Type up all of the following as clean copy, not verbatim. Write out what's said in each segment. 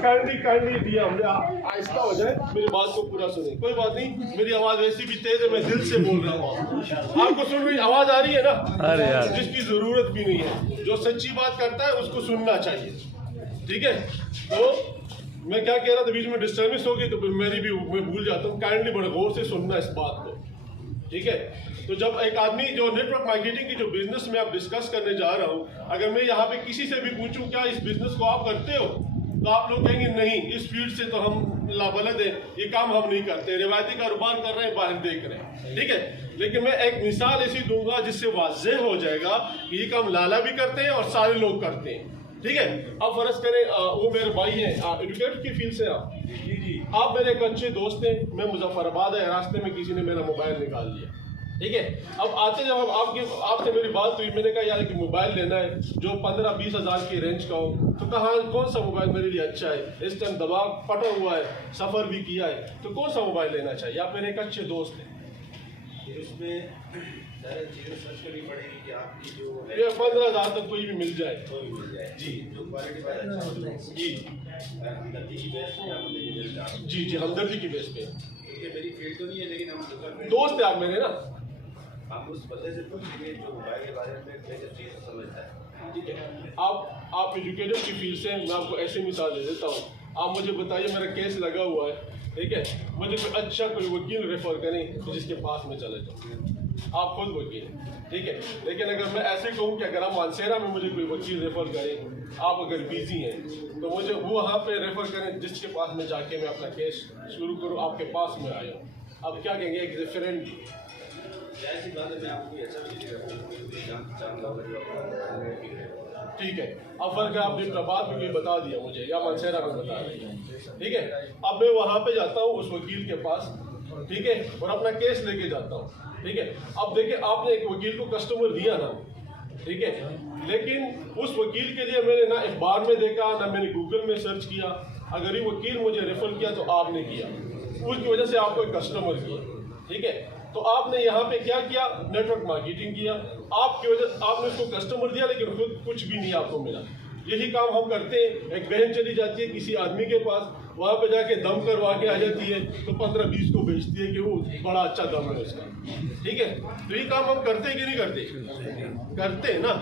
Kindly दिया हमने आहिस्ता हो जाए, मेरी बात को पूरा सुने। कोई बात नहीं, मेरी आवाज वैसी भी तेज है, मैं दिल से बोल रहा हूँ। आपको सुन रही आवाज आ रही है ना? अरे यार, जिसकी जरूरत भी नहीं है, जो सच्ची बात करता है उसको सुनना चाहिए, ठीक है? तो मैं क्या कह रहा था, बीच में डिस्टर्बेंस होगी तो फिर मैं भूल जाता हूँ। काइंडली बड़े गौर से सुनना इस बात को, ठीक है? तो जब एक आदमी जो नेटवर्क मार्केटिंग की जो बिजनेस में आप डिस्कस करने जा रहा हूँ, अगर मैं यहाँ पे किसी से भी पूछूं क्या इस बिजनेस को आप करते हो, तो आप लोग कहेंगे नहीं, इस फील्ड से तो हम लाबलद हैं, ये काम हम नहीं करते, रिवायती कारोबार कर रहे हैं, बाहर देख रहे हैं, ठीक है? लेकिन मैं एक मिसाल ऐसी दूंगा जिससे वाज़ेह हो जाएगा कि ये काम लाला भी करते हैं और सारे लोग करते हैं, ठीक है? अब फर्ज करें वो मेरे भाई हैं, एजुकेटर की फील्ड से आप जी आप मेरे एक अच्छे दोस्त हैं, मैं मुजफ्फराबाद है, रास्ते में किसी ने मेरा मोबाइल निकाल लिया, ठीक है? अब आते जब आपसे मेरी बात हुई, मैंने कहा यार कि मोबाइल लेना है जो 15-20 हज़ार की रेंज का हो, तो कहा कौन सा मोबाइल मेरे लिए अच्छा है, इस टाइम दबाव पटा हुआ है, सफ़र भी किया है, तो कौन सा मोबाइल लेना चाहिए? आप मेरे एक अच्छे दोस्त हैं, उसमें सारी चीज़ें सर्च करनी पड़ेगी कि आपकी जो 15,000 तक कोई भी मिल जाए, कोई मिल जाए जी, जो क्वालिटी पर अच्छा हो जी हमदर्दी की बेस पे आप मुझे मिल जाए जी जी हमदर्दी की बेस पे। क्योंकि मेरी फील्ड तो नहीं है, लेकिन हम दुकान दोस्त है आप मेरे ना, हम उस बंदे से पूछेंगे जो मोबाइल के बारे में बेसिक चीज़ समझता है, ठीक है? आप एजुकेटर की फील्ड से, मैं आपको ऐसी मिसाल दे देता हूँ। आप मुझे बताइए, मेरा केस लगा हुआ है, ठीक है? मुझे कोई अच्छा कोई वकील रेफर करें तो जिसके पास में चले जाऊँ, आप खुद वकील, ठीक है? लेकिन अगर मैं ऐसे कहूँ कि अगर आप मानसेरा में मुझे कोई वकील रेफर करें, आप अगर बिजी हैं तो मुझे वो वहाँ पे रेफर करें जिसके पास में जाके मैं अपना केस शुरू करूँ, आपके पास में आया हूँ। अब क्या कहेंगे, एक रेफरेंट दी, ऐसी बात है, मैं आपको अच्छा ठीक है? अब फर्क है, आपने इस्लामाबाद में कोई बता दिया मुझे या मानसेरा में बता दिया, ठीक है? अब मैं वहाँ पे जाता हूँ उस वकील के पास, ठीक है, और अपना केस लेके जाता हूँ, ठीक है? अब देखिए, आपने एक वकील को कस्टमर दिया ना, ठीक है, लेकिन उस वकील के लिए मैंने ना अखबार में देखा, ना मैंने गूगल में सर्च किया। अगर ये वकील मुझे रेफर किया तो आपने किया, उसकी वजह से आपको एक कस्टमर किया, ठीक है? तो आपने यहाँ पे क्या किया, नेटवर्क मार्केटिंग किया, आपकी वजह आपने उसको कस्टमर दिया, लेकिन खुद कुछ भी नहीं आपको मिला। यही काम हम करते हैं। एक बहन चली जाती है किसी आदमी के पास, वहाँ पे जाके दम करवा के आ जाती है, तो 15-20 को बेचती है कि वो बड़ा अच्छा दम है उसका, ठीक है? तो ये काम हम करते हैं कि नहीं करते? करते हैं ना।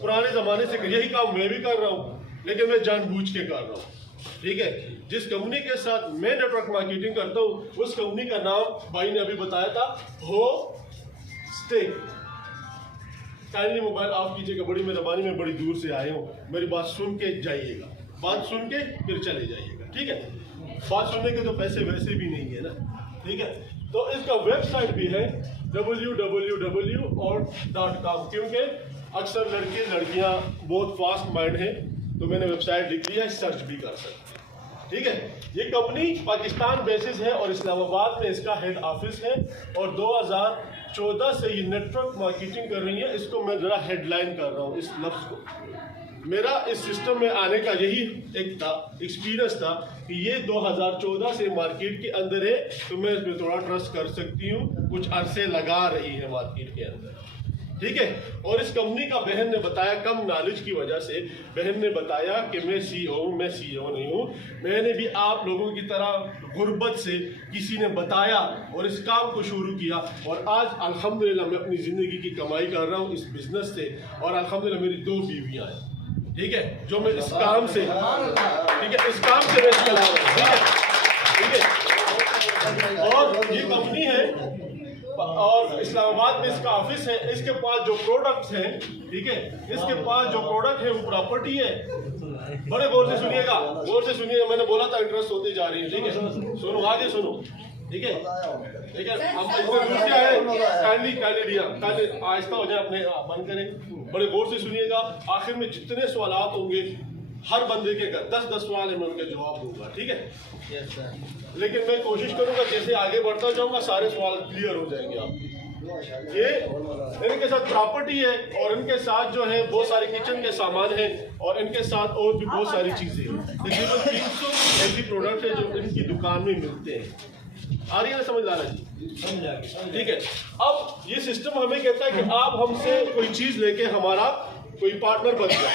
पुराने ज़माने से यही काम मैं भी कर रहा हूँ, लेकिन मैं जानबूझ के कर रहा हूँ, ठीक है? जिस कंपनी के साथ मैं नेटवर्क मार्केटिंग करता हूँ, उस कंपनी का नाम भाई ने अभी बताया था, हो स्टे। काइंडली मोबाइल ऑफ कीजिएगा, बड़ी मेहरबानी, में बड़ी दूर से आए हूँ, मेरी बात सुन के जाइएगा, बात सुन के फिर चले जाइएगा, ठीक है? बात सुनने के तो पैसे वैसे भी नहीं है ना, ठीक है? तो इसका वेबसाइट भी है www.com, क्योंकि अक्सर लड़के लड़कियां बहुत फास्ट माइंड हैं, तो मैंने वेबसाइट लिख लिया, सर्च भी कर सकते हैं, ठीक है? ये कंपनी पाकिस्तान बेसिस है और इस्लामाबाद में इसका हेड ऑफिस है, और 2014 से ये नेटवर्क मार्केटिंग कर रही है। इसको मैं ज़रा हेडलाइन कर रहा हूँ, इस लफ्ज़ को। मेरा इस सिस्टम में आने का यही एक था, एक्सपीरियंस था कि ये 2014 से मार्केट के अंदर है, तो मैं इसमें थोड़ा ट्रस्ट कर सकती हूँ, कुछ अरसे लगा रही है मार्केट के अंदर, ठीक है? और इस कंपनी का बहन ने बताया, कम नॉलेज की वजह से बहन ने बताया कि मैं CEO हूँ, मैं CEO नहीं हूँ। मैंने भी आप लोगों की तरह गुर्बत से किसी ने बताया और इस काम को शुरू किया, और आज अल्हम्दुलिल्लाह मैं अपनी ज़िंदगी की कमाई कर रहा हूँ इस बिज़नेस से, और अल्हम्दुलिल्लाह मेरी 2 बीवियाँ हैं, ठीक है? जो मैं इस काम से, ठीक है, इस काम से मैं चला रहा हूँ, ठीक है? और ये कंपनी है और इस्लामाबाद में इसका ऑफिस है। इसके पास जो प्रोडक्ट्स हैं, ठीक है, इसके पास जो प्रोडक्ट है वो प्रॉपर्टी है। बड़े गौर से सुनिएगा, गौर से सुनिएगा, मैंने बोला था इंटरेस्ट होती जा रही है, ठीक है? सुनो, आगे सुनो, ठीक है? ठीक है, हम काइंडली आहिस्ता हो जाए, अपने बंद करें, बड़े गौर से सुनिएगा। आखिर में जितने सवालात होंगे हर बंदे के 10-10 सवाल है, मैं उनके जवाब दूंगा, ठीक है? लेकिन मैं कोशिश करूंगा जैसे आगे बढ़ता जाऊंगा सारे सवाल क्लियर हो जाएंगे आपके। ये इनके साथ प्रॉपर्टी है, और इनके साथ जो है बहुत सारे किचन के सामान हैं, और इनके साथ और भी बहुत सारी चीजें हैं। तकरीबन 300 ऐसी प्रोडक्ट है जो इनकी दुकान में मिलते हैं। आ रही है ना समझ लाना जी? ठीक है। अब ये सिस्टम हमें कहता है कि आप हमसे कोई चीज लेके हमारा कोई पार्टनर बन जाओ,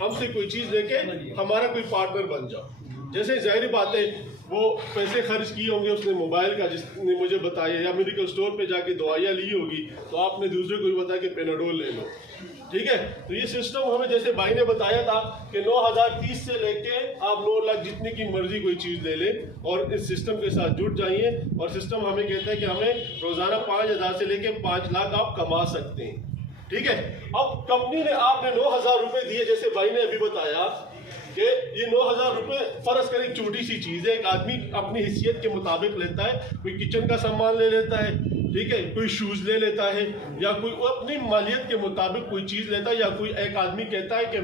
हमसे कोई चीज लेके हमारा कोई पार्टनर बन जाओ। जैसे जाहिर बात है वो पैसे खर्च किए होंगे उसने मोबाइल का, जिसने मुझे बताया, या मेडिकल स्टोर पे जाके दवाइयाँ ली होगी, तो आपने दूसरे को भी बताया कि पेनाडोल ले लो, ठीक है। तो ये सिस्टम हमें जैसे भाई ने बताया था कि 9,030 से लेके आप 9 लाख जितने की मर्जी कोई चीज़ ले लें और इस सिस्टम के साथ जुड़ जाइए, और सिस्टम हमें कहता है कि हमें रोज़ाना 5,000 से लेके 5 लाख आप कमा सकते हैं, ठीक है। अब कंपनी ने आपने 9,000 रुपये दिए, जैसे भाई ने अभी बताया कि ये 9,000 रुपये फर्ज करें एक छोटी सी चीज़ है, एक आदमी अपनी हिस्सियत के मुताबिक लेता है, कोई किचन का सामान ले लेता है, ठीक है, कोई शूज़ ले लेता है, या कोई अपनी मालियत के मुताबिक कोई चीज़ लेता है, या कोई एक आदमी कहता है कि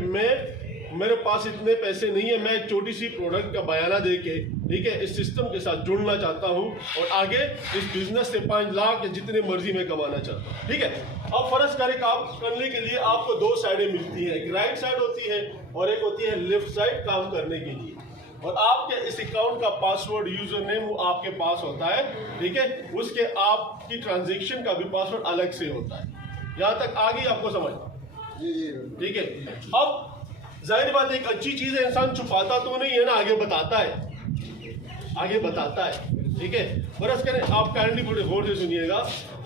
मेरे पास इतने पैसे नहीं है, मैं एक छोटी सी प्रोडक्ट का बयाना दे के, ठीक है, इस सिस्टम के साथ जुड़ना चाहता हूँ और आगे इस बिजनेस से 5 लाख या जितने मर्जी में कमाना चाहता हूँ, ठीक है। अब फर्ज करें काम करने के लिए आपको 2 साइडें मिलती हैं, एक राइट साइड होती है और एक होती है लेफ्ट साइड काम करने के लिए, और आपके इस अकाउंट का पासवर्ड, यूजर नेम वो आपके पास होता है, ठीक है, उसके आपकी ट्रांजेक्शन का भी पासवर्ड अलग से होता है। यहाँ तक आ गई आपको समझ, ठीक है। अब जाहिर बात एक अच्छी चीज है, इंसान छुपाता तो नहीं है ना, आगे बताता है, आगे बताता है, ठीक है। फर्ज करें आप काइंडली बड़े गौर से सुनिएगा,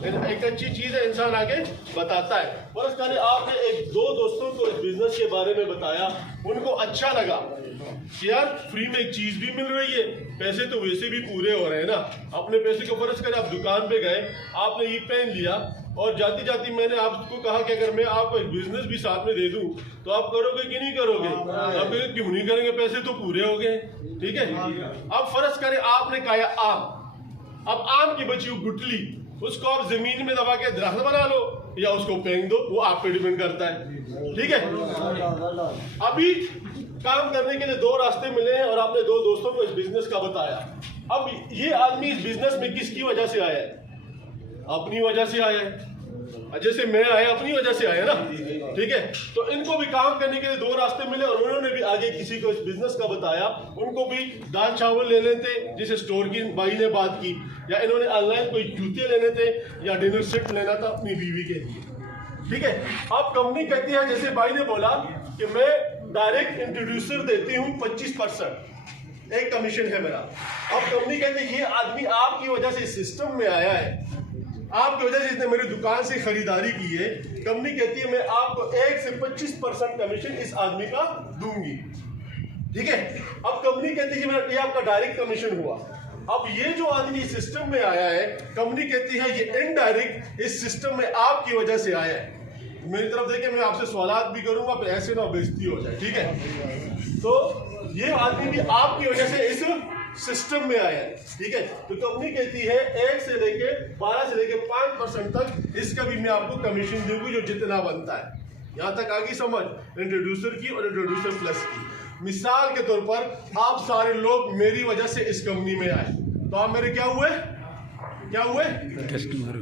एक अच्छी चीज है, इंसान आगे बताता है। फर्ज करें आपने 1-2 दोस्तों को इस बिजनेस के बारे में बताया, उनको अच्छा लगा कि यार फ्री में एक चीज भी मिल रही है, पैसे तो वैसे भी पूरे हो रहे हैं ना, अपने पैसे को फर्ज करें आप दुकान पे गए, आपने ये पेन लिया और जाती जाती मैंने आपको कहा कि अगर मैं आपको एक बिजनेस भी साथ में दे दूं तो आप करोगे कि नहीं करोगे? आप कहेंगे क्यों नहीं करेंगे, पैसे तो पूरे हो गए, ठीक है। अब फर्ज करें आपने कहा आम, अब आम की बची हुई गुठली उसको आप जमीन में दबा के दरख्त बना लो या उसको फेंक दो, वो आप पे डिपेंड करता है, ठीक है। अभी काम करने के लिए 2 रास्ते मिले हैं और आपने 2 दोस्तों को इस बिजनेस का बताया। अब ये आदमी इस बिजनेस में किसकी वजह से आया है? अपनी वजह से आया है, जैसे मैं आया अपनी वजह से आया ना, ठीक है। तो इनको भी काम करने के लिए 2 रास्ते मिले और उन्होंने भी आगे किसी को इस बिजनेस का बताया, उनको भी दाल चावल ले लेते जिसे स्टोर की भाई ने बात की, या इन्होंने ऑनलाइन कोई जूते लेने थे या डिनर सेट लेना था अपनी बीवी के लिए, ठीक है। अब कंपनी कहती है, जैसे भाई ने बोला कि मैं डायरेक्ट इंट्रोड्यूसर देती हूँ 25% एक कमीशन है मेरा। अब कंपनी कहती है ये आदमी आपकी वजह से सिस्टम में आया है, आपकी वजह से इसने मेरी दुकान से खरीदारी की है, कंपनी कहती है मैं आपको 1 से 25% कमीशन इस आदमी का दूंगी, ठीक है। अब कंपनी कहती है ये आपका डायरेक्ट कमीशन हुआ। अब ये जो आदमी सिस्टम में आया है, कंपनी कहती है ये इनडायरेक्ट इस सिस्टम में आपकी वजह से आया है। मेरी तरफ देखिए, मैं आपसे सवालात भी करूंगा, फिर ऐसे ना बेइज्जती हो जाए, ठीक है। तो ये आदमी भी आपकी वजह से इस सिस्टम में आया है, ठीक है। तो कंपनी कहती है 1 से लेके 12 से लेके 5% तक इसका भी मैं आपको कमीशन दूंगी, जो जितना बनता है। यहाँ तक आगे समझ इंट्रोड्यूसर की और इंट्रोड्यूसर प्लस की। मिसाल के तौर पर आप सारे लोग मेरी वजह से इस कंपनी में आए, तो आप मेरे क्या हुए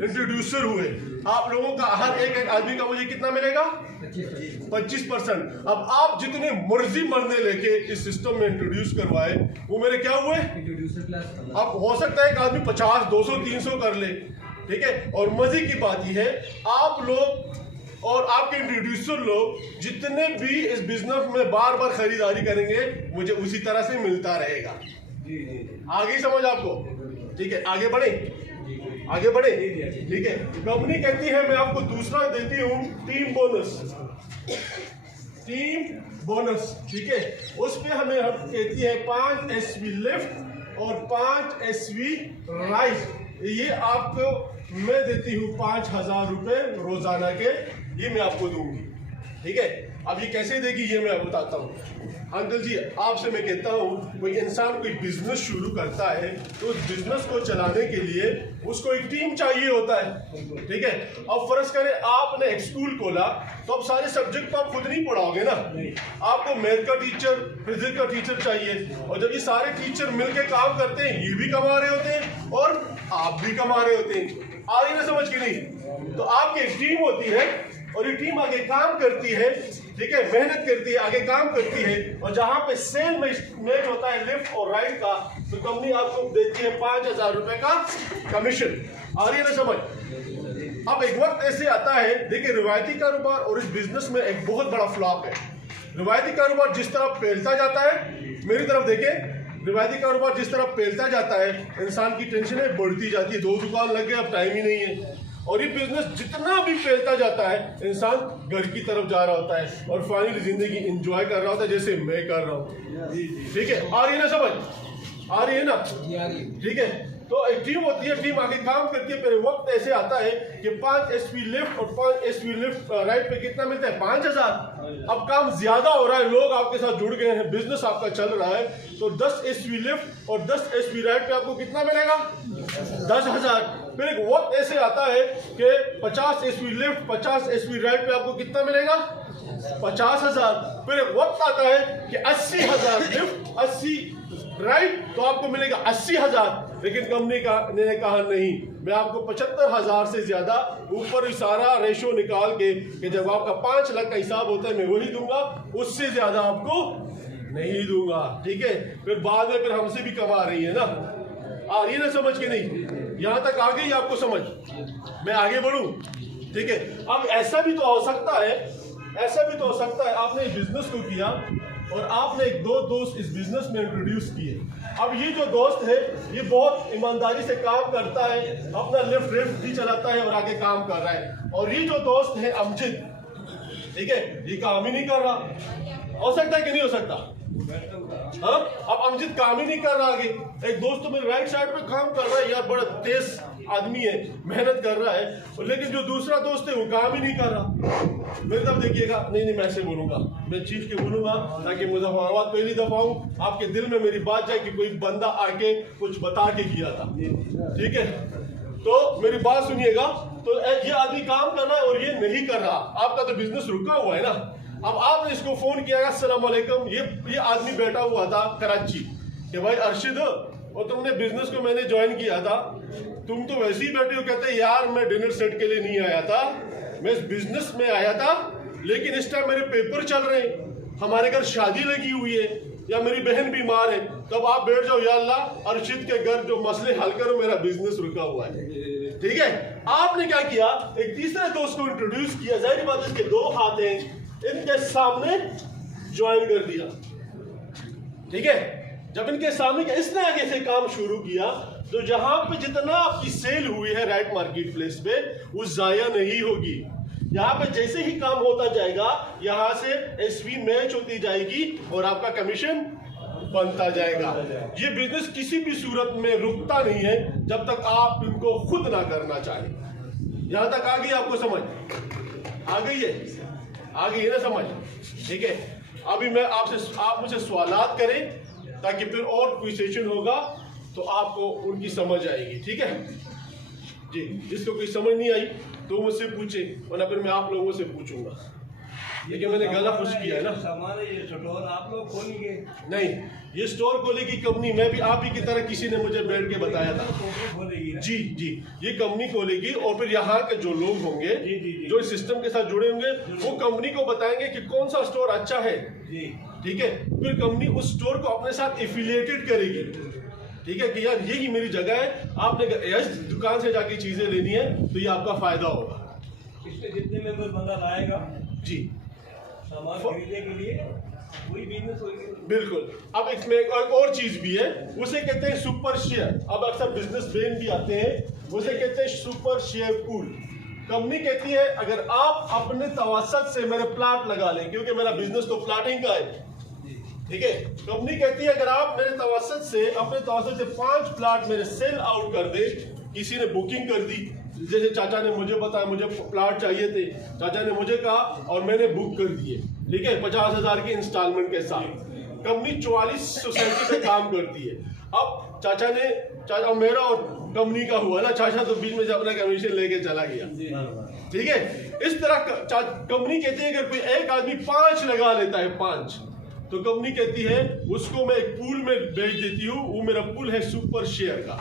इंट्रोड्यूसर हुए। आप लोगों का हर एक आदमी का मुझे कितना मिलेगा? 25%। अब आप जितने मर्जी मरने लेके इस सिस्टम में इंट्रोड्यूस करवाए, वो मेरे क्या हुए? अब हो सकता है एक आदमी 50, 200, 300 कर ले, ठीक है। और मजे की बात यह है, आप लोग और आपके इंट्रोड्यूसर लोग जितने भी इस बिजनेस में बार बार खरीदारी करेंगे, मुझे उसी तरह से मिलता रहेगा। आगे समझ आपको, ठीक है। आगे बढ़े, ठीक है। कंपनी कहती है मैं आपको दूसरा देती हूँ टीम बोनस, ठीक है। उस पे हम कहती है 5 SV लेफ्ट और 5 SV राइट। ये आपको मैं देती हूँ 5,000 रुपए रोजाना के, ये मैं आपको दूंगी, ठीक है। अब ये कैसे देगी ये मैं बताता हूँ। अंकल जी आपसे मैं कहता हूँ, कोई इंसान कोई बिजनेस शुरू करता है तो उस बिजनेस को चलाने के लिए उसको एक टीम चाहिए होता है, ठीक है। अब फर्ज करें आपने एक स्कूल खोला, तो अब सारे सब्जेक्ट तो आप खुद नहीं पढ़ाओगे ना, आपको मैथ का टीचर, फिजिक्स का टीचर चाहिए, और जब ये सारे टीचर मिलकर काम करते हैं, ये भी कमा रहे होते हैं और आप भी कमा रहे होते हैं। आ रही ना समझ की नहीं? तो आपकी एक टीम होती है और ये टीम आगे काम करती है, ठीक है, मेहनत करती है, आगे काम करती है, और जहां पे सेल मैच होता है लेफ्ट और राइट का, तो कंपनी आपको देती है 5,000 रुपए का कमीशन। आ रही है ना समझ? अब एक वक्त ऐसे आता है, देखिए रिवायती कारोबार और इस बिजनेस में एक बहुत बड़ा फ्लॉप है। रिवायती कारोबार जिस तरह फैलता जाता है, मेरी तरफ देखें, रिवायती कारोबार जिस तरह फैलता जाता है, इंसान की टेंशनें बढ़ती जाती है। 2 दुकान लग गए, अब टाइम ही नहीं है। और ये बिजनेस जितना भी फैलता जाता है, इंसान घर की तरफ जा रहा होता है और फाइनली जिंदगी एंजॉय कर रहा होता है, जैसे मैं कर रहा हूँ। ठीक है, आ रही है ना समझ? आ रही है ना? ठीक है, तो एक टीम होती है, टीम आगे काम करती है। फिर वक्त ऐसे आता है कि 5 SP लेफ्ट और 5 SP लेफ्ट राइट पे कितना मिलता है? 5000। अब काम ज्यादा हो रहा है, लोग आपके साथ जुड़ गए हैं, बिजनेस आपका चल रहा है, तो 10 SP लेफ्ट और 10 SP राइट पे आपको कितना मिलेगा? 10,000। फिर एक वक्त ऐसे आता है कि 50 SP लेफ्ट 50 SP राइट पे आपको कितना मिलेगा? 50,000। फिर एक वक्त आता है कि 80,000 लिफ्ट 80 राइट, तो आपको मिलेगा 80,000। लेकिन कंपनी ने कहा नहीं, मैं आपको 75,000 से ज्यादा ऊपर सारा रेशो निकाल के कि जब आपका 5 लाख का हिसाब होता है मैं वही दूंगा, उससे ज्यादा आपको नहीं दूंगा। ठीक है, फिर बाद में फिर हमसे भी कमा रही है ना। आ रही है ना समझ के? नहीं, यहां तक आ गई आपको समझ? मैं आगे बढ़ूं? ठीक है, अब ऐसा भी तो हो सकता है, ऐसा भी तो हो सकता है आपने बिजनेस को किया और आपने 2 दोस्त इस बिजनेस में इंट्रोड्यूस किए। अब ये जो दोस्त है ये बहुत ईमानदारी से काम करता है, अपना लिफ्ट भी चलाता है और आगे काम कर रहा है। और ये जो दोस्त है अमजद, ठीक है, ये काम ही नहीं कर रहा। हो सकता है कि नहीं हो सकता? हाँ, अब अमजद काम ही नहीं कर रहा आगे। एक दोस्त तो मेरे राइट साइड पे काम कर रहा है, यार बड़ा तेज आदमी है, मेहनत कर रहा है, लेकिन जो दूसरा दोस्त है वो काम ही नहीं कर रहा। मेरे तब देखिएगा, नहीं मैं ऐसे बोलूंगा, मैं चीफ के बोलूंगा ताकि मुजफ्फराबाद पहली दफा हूँ, आपके दिल में मेरी बात जाए कि कोई बंदा आके कुछ बता के किया था। ठीक है, तो मेरी बात सुनिएगा। तो ये आदमी काम कर रहा है और ये नहीं कर रहा, आपका तो बिजनेस रुका हुआ है ना। अब आपने इसको फोन किया, अस्सलाम वालेकुम, ये आदमी बैठा हुआ था कराची, कि भाई अर्शिद, और तुमने बिजनेस को मैंने ज्वाइन किया था, तुम तो वैसे ही बैठे हो। कहते यार मैं डिनर सेट के लिए नहीं आया था, मैं इस बिजनेस में आया था, लेकिन इस टाइम मेरे पेपर चल रहे हैं, हमारे घर शादी लगी हुई है या मेरी बहन बीमार है, तब आप बैठ जाओ, या अल्लाह अर्शिद के घर जो मसले हल करो, मेरा बिजनेस रुका हुआ है। ठीक है, आपने क्या किया, एक तीसरे दोस्त को इंट्रोड्यूस किया, जाहिर बात इसके 2 हाथ हैं, इनके सामने ज्वाइन कर दिया। ठीक है, जब इनके सामने इसने आगे से काम शुरू किया, तो जहां पे जितना आपकी सेल हुई है राइट मार्केट प्लेस पे, वो जाया नहीं होगी। यहाँ पे जैसे ही काम होता जाएगा, यहाँ से SV मैच होती जाएगी और आपका कमीशन बनता जाएगा। ये बिजनेस किसी भी सूरत में रुकता नहीं है जब तक आप इनको खुद ना करना चाहें। यहाँ तक आ गई आपको समझ? आ गई है? आ गई है ना समझ? ठीक है, अभी मैं आप मुझे सवालात करें ताकि फिर और कोई सेशन होगा तो आपको उनकी समझ आएगी। ठीक है जी, जिसको कोई समझ नहीं आई तो मुझसे पूछे, वरना फिर मैं आप लोगों से पूछूंगा। लेकिन मैंने गला खुश किया है ना। सामान ये स्टोर आप लोग खोलेंगे? नहीं, ये स्टोर खोलेगी कंपनी, मैं भी आप ही की तरह किसी ने मुझे बैठ के बताया था। जी जी, ये कंपनी खोलेगी और फिर यहाँ के जो लोग होंगे जो इस सिस्टम के साथ जुड़े होंगे, वो कंपनी को बताएंगे कि कौन सा स्टोर अच्छा है। ठीक है, फिर कंपनी उस स्टोर को अपने साथ एफिलिएटेड करेगी। ठीक है कि यार यही मेरी जगह है, आपने इस दुकान से जाके चीजें लेनी है तो ये आपका फायदा होगा। इसमें जितने मेंबर बंदा लाएगा जी सामान खरीदने के लिए, वही बिजनेस होगी। बिल्कुल। अब इसमें एक और चीज भी है, उसे कहते हैं सुपर शेयर। अब अक्सर बिजनेस ब्रेन भी आते हैं, उसे कहते हैं सुपर शेयर पूल। कंपनी कहती है अगर आप अपने तवसत से मेरे प्लाट लगा लें, क्योंकि मेरा बिजनेस तो प्लाटिंग का है। ठीक है, कंपनी कहती है अगर आप मेरे तवसत से अपने तवसत से 5 प्लाट मेरे सेल आउट कर दे, किसी ने बुकिंग कर दी, जैसे चाचा ने मुझे बताया मुझे प्लाट चाहिए थे, चाचा ने मुझे कहा और मैंने बुक कर दिए। ठीक है, 50,000 की इंस्टॉलमेंट के साथ। कंपनी 44 सोसाइटी पे काम करती है। अब चाचा मेरा और कंपनी का हुआ ना, चाचा तो बीच में से अपना कमीशन लेके चला गया। ठीक है, इस तरह कंपनी कहती है अगर कोई एक आदमी 5 लगा लेता है 5, तो कंपनी कहती है उसको मैं एक पूल में बेच देती हूँ, वो मेरा पूल है सुपर शेयर का,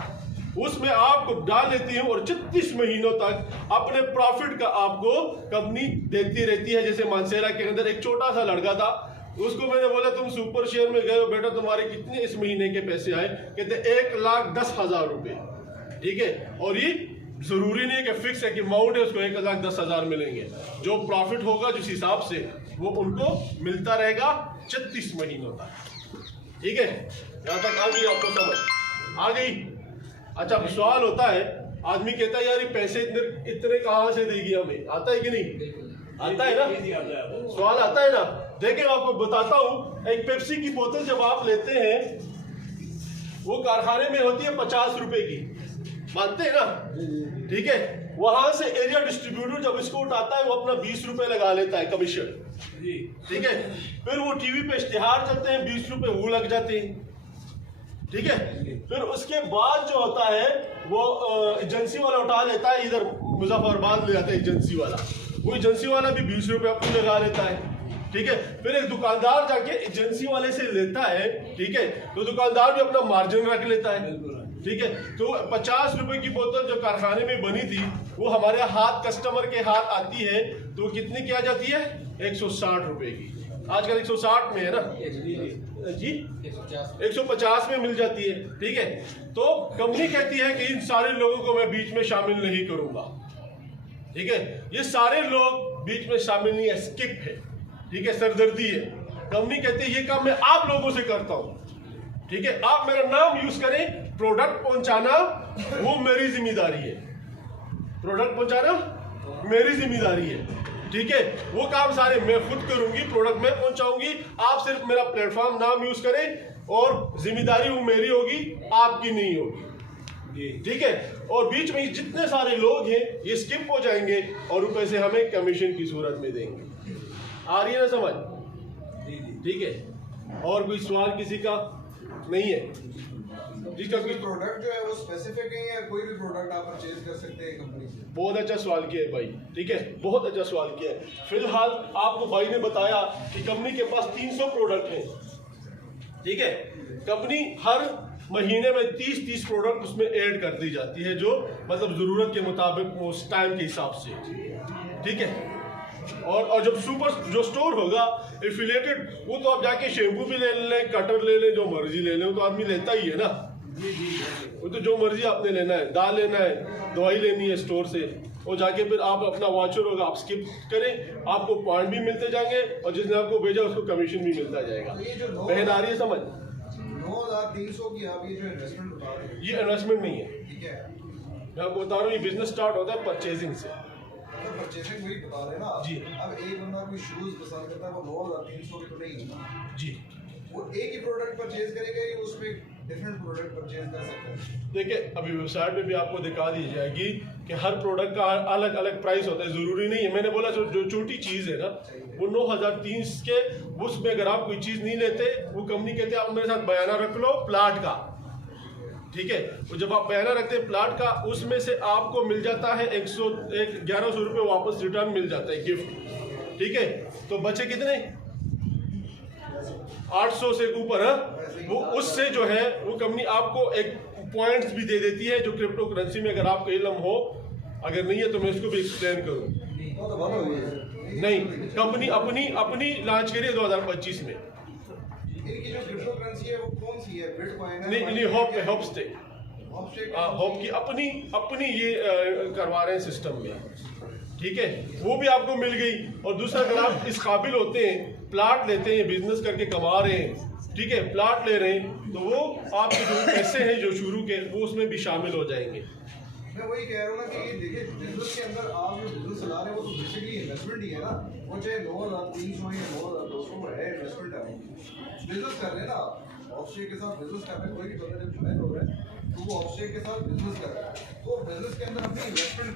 उसमें आपको डाल देती हूँ और 36 महीनों तक अपने प्रॉफिट का आपको कंपनी देती रहती है। जैसे मानसेरा के अंदर एक छोटा सा लड़का था, उसको मैंने बोला तुम सुपर शेयर में गए हो बेटा, तुम्हारे कितने इस महीने के पैसे आए? कहते 1,10,000 रुपए। ठीक है, और ये जरूरी नहीं कि फिक्स है कि अमाउंट है, उसको 1,10,000 मिलेंगे। जो प्रॉफिट होगा जिस हिसाब से वो उनको मिलता रहेगा 36 महीनों तक। ठीक है, यहाँ तक आ गई आपको समझ? आ गई? अच्छा, अब सवाल होता है, आदमी कहता है यार ये पैसे इतने इतने कहाँ से देगी हमें? आता है कि नहीं? आता है ना? सवाल आता है ना? देखिए आपको बताता हूँ, एक पेप्सी की बोतल जब आप लेते हैं वो कारखाने में होती है 50 रुपए की, मानते हैं ना? ठीक है, वहां से एरिया डिस्ट्रीब्यूटर जब इसको उठाता है वो अपना 20 रुपए लगा लेता है कमीशन, ठीक है। फिर वो टीवी पे इश्तिहार चलते हैं, 20 रुपए वो लग जाते हैं, ठीक है। फिर उसके बाद जो होता है वो एजेंसी वाला उठा लेता है, इधर मुजफ्फराबाद ले जाता है एजेंसी वाला, वो एजेंसी वाला भी 20 रुपए अपनी लगा लेता है, ठीक है। फिर एक दुकानदार जाके एजेंसी वाले से लेता है, ठीक है, तो दुकानदार भी अपना मार्जिन रख लेता है, ठीक है। तो 50 रुपए की बोतल जो कारखाने में बनी थी वो हमारे हाथ, कस्टमर के हाथ आती है तो कितनी की आ जाती है? 160 रुपए की। आजकल 160 में है ना जी, 150 में मिल जाती है, ठीक है। तो कंपनी कहती है कि इन सारे लोगों को मैं बीच में शामिल नहीं करूंगा, ठीक है। ये सारे लोग बीच में शामिल नहीं है, स्किप है, ठीक है, सरदर्दी है। कंपनी कहती है ये काम मैं आप लोगों से करता हूं, ठीक है। आप मेरा नाम यूज करें, प्रोडक्ट पहुंचाना वो मेरी जिम्मेदारी है, प्रोडक्ट पहुंचाना मेरी जिम्मेदारी है, ठीक है। वो काम सारे मैं खुद करूंगी, प्रोडक्ट मैं पहुंचाऊंगी, आप सिर्फ मेरा प्लेटफॉर्म नाम यूज करें और जिम्मेदारी वो मेरी होगी, आपकी नहीं होगी, ठीक है। और बीच में जितने सारे लोग हैं ये स्किप हो जाएंगे और वो पैसे हमें कमीशन की सूरत में देंगे। आ रही है ना समझ? ठीक है। और कोई सवाल किसी का नहीं है? जिसका कोई प्रोडक्ट जो है वो स्पेसिफिक है या कोई भी प्रोडक्ट आप परचेज कर सकते हैं कंपनी से? बहुत अच्छा सवाल किया है भाई, ठीक है, बहुत अच्छा सवाल किया है। फिलहाल आपको भाई ने बताया कि कंपनी के पास 300 प्रोडक्ट हैं, ठीक है। कंपनी हर महीने में 30 प्रोडक्ट उसमें ऐड कर दी जाती है, जो मतलब ज़रूरत के मुताबिक उस टाइम के हिसाब से, ठीक है। और जब सुपर जो स्टोर होगा एफिलिएटेड, वो तो आप जाके शैम्पू भी ले लें, कटर ले लें, जो मर्जी ले लें, वो तो आदमी लेता ही है ना। वो तो जो मर्जी आपने लेना है, दाल लेना है, दवाई लेनी है स्टोर से, और जाके फिर आप अपना वाचर होगा, आप स्किप करें, आपको पॉइंट भी मिलते जाएंगे और जिसने आपको भेजा उसको कमीशन भी मिलता जाएगा। बहन आ रही है समझ? 9,300 की आप ये जो इन्वेस्टमेंट बता रहे हैं, ये इन्वेस्टमेंट नहीं है, ठीक है, मैं आपको बता रहा हूँ, ये बिजनेस स्टार्ट होता है परचेजिंग से। परचेसिंग वही बता रहे हैं ना जी। अब एक बंदा कोई शूज पसंद करता है वो 9,300 की तो नहीं है जी, वो एक ही प्रोडक्ट परचेज करेगा या उसमें डिफरेंट प्रोडक्ट परचेज कर सकता है? देखिए अभी वेबसाइट में भी आपको दिखा दी जाएगी कि हर प्रोडक्ट का अलग अलग प्राइस होता है, ज़रूरी नहीं है। मैंने बोला जो छोटी चीज़ है ना वो 9,300 के, उसमें अगर आप कोई चीज़ नहीं लेते, वो कंपनी कहते हैं आप मेरे साथ बयाना रख लो प्लाट का, ठीक है। तो जब आप बयाना रखते हैं प्लाट का, उसमें से आपको मिल जाता है 1100 रुपये वापस रिटर्न मिल जाता है गिफ्ट, ठीक है। तो बचे कितने? 800 से ऊपर है वो, उससे जो है वो कंपनी आपको एक पॉइंट्स भी दे देती है, जो क्रिप्टो करेंसी में अगर आपको इल्म हो, अगर नहीं है तो मैं इसको भी एक्सप्लेन करूँ। वो तो बहुत हो गई नहीं, कंपनी अपनी लॉन्च करी है 2025 में। इनकी जो क्रिप्टो करेंसी है वो कौन सी है? बिटकॉइन है? नहीं, होप स्टेक, होप की अपनी ये करवा रहे हैं सिस्टम में, ठीक है। वो भी आपको मिल गई। और दूसरा, अगर आप इस काबिल होते हैं, प्लाट लेते हैं, बिजनेस करके कमा रहे हैं, ठीक है, प्लाट ले रहे हैं, तो वो आपके जो पैसे हैं जो शुरू के, वो उसमें भी शामिल हो जाएंगे। मैं वही कह रहा हूँ ना कि ये देखिए बिजनेस के अंदर आप जो बिजनेस चला रहे हैं वो तो बेसिकली इन्वेस्टमेंट ही है ना, वो चाहे 9,300 या 9,200 है, इन्वेस्टमेंट है। बिजनेस कर रहे हैं ना, ऑफशेयर के साथ बिजनेस कर रहे हैं, कोई भी बंदा जब ज्वाइन हो रहा है तो वो ऑफशेयर के साथ बिजनेस कर रहा है, तो बिजनेस के अंदर अपनी इन्वेस्टमेंट